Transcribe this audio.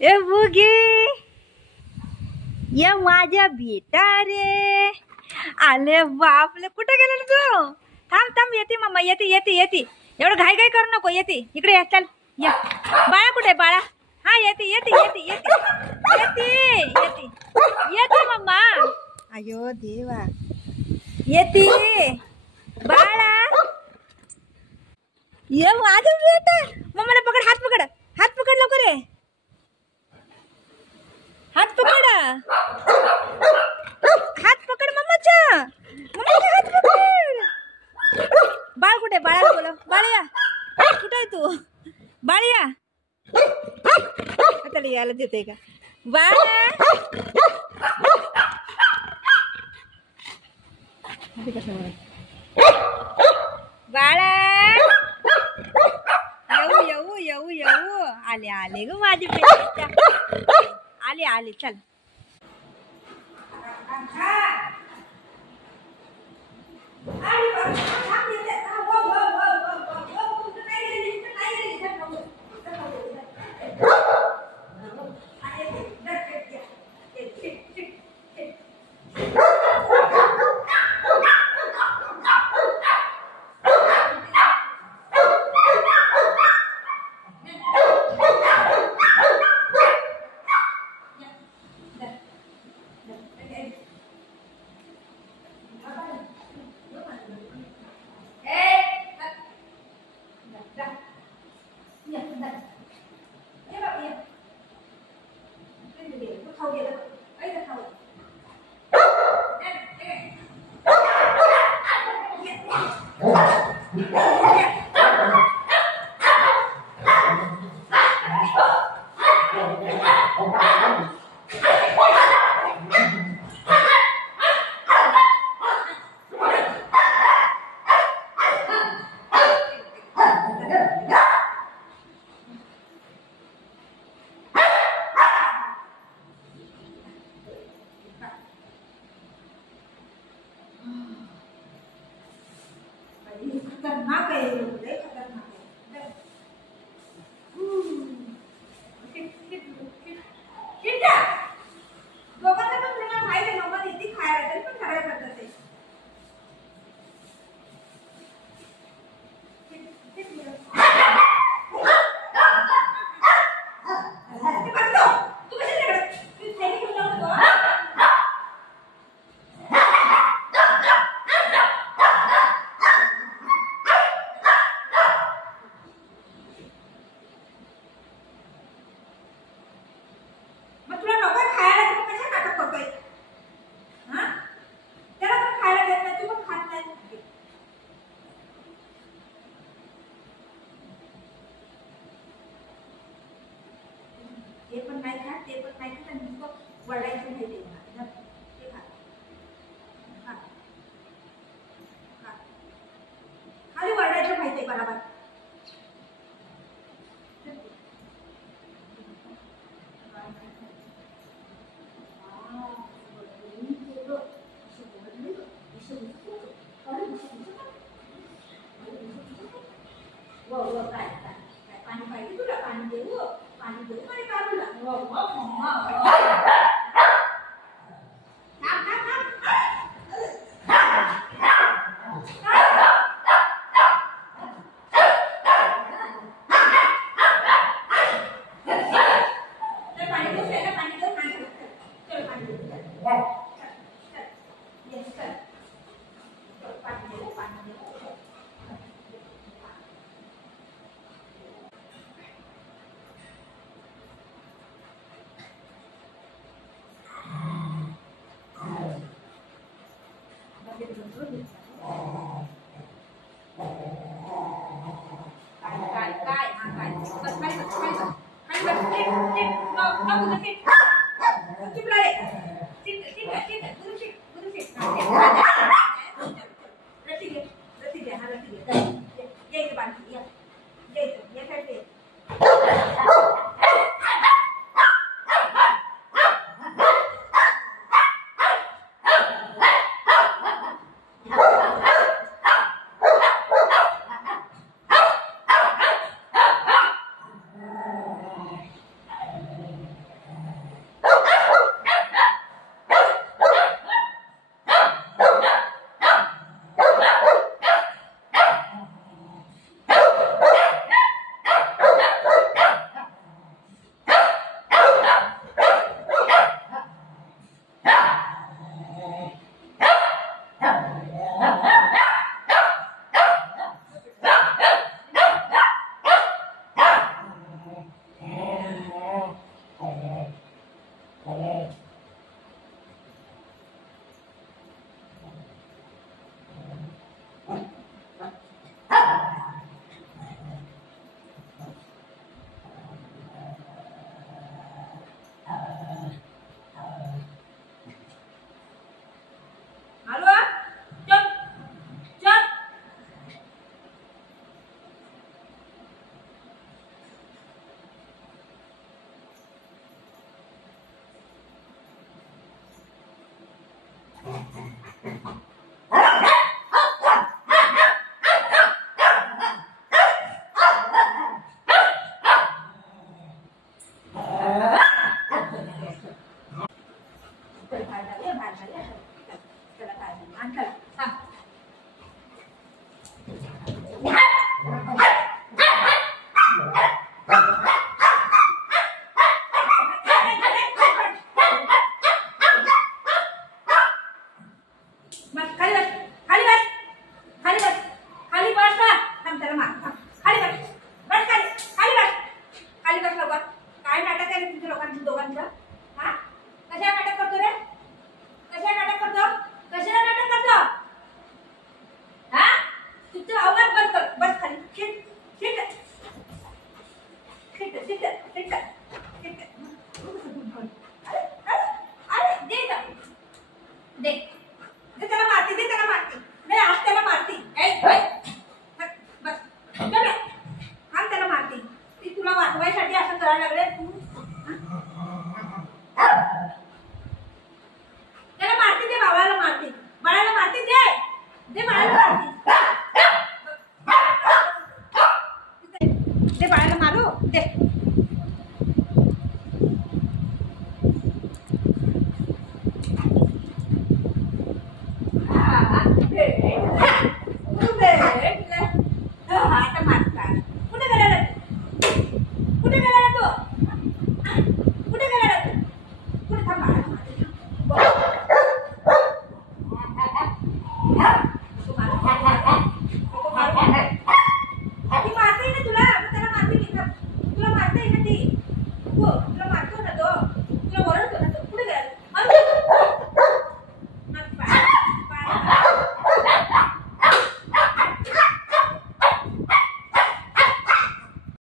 ए बुगी, ये माझ्या बेटा रे. आले बापले, कुठे गेला तू? थांब थांब, येते मम्मा, येते येते येते. एवढं घाई घाई करू नको, येते इकडे या. चल या. बाळा कुठे बाळा? हा येते येते येते येते येते येते येते मम्मा. अयो देवा, येते बाळा. ये माझं बेटा. मम्माला पकड, हात पकड, हात पकड लवकर रे. हात पकड, हात पकड मम्माचा. मम्माचा हात पकड. बाळ कुठे? बाळाला बोला. बाळ्या कुठे आहे तू? बाळ्या आता यायला देते का बाळा? बाळा येऊ येऊ येऊ येऊ. आले आले ग माझी बेटा, आले आले. चल खतरनाक आहे, खतरनाक आहे. दोघांना पण त्यांना माहिती आहे मम्मा येते खायला, तरी पण सगळे करतात ते. ते पण नाही खात, ते पण नाही खात, आणि वडायचं नाही ते खा. खाली वडायचं माहिती बरोबर. काय पाणी पाहिजे तुला? पाणी देऊ, पाणी देऊ आणि काढूला. तुला मारतो ना तो, तुला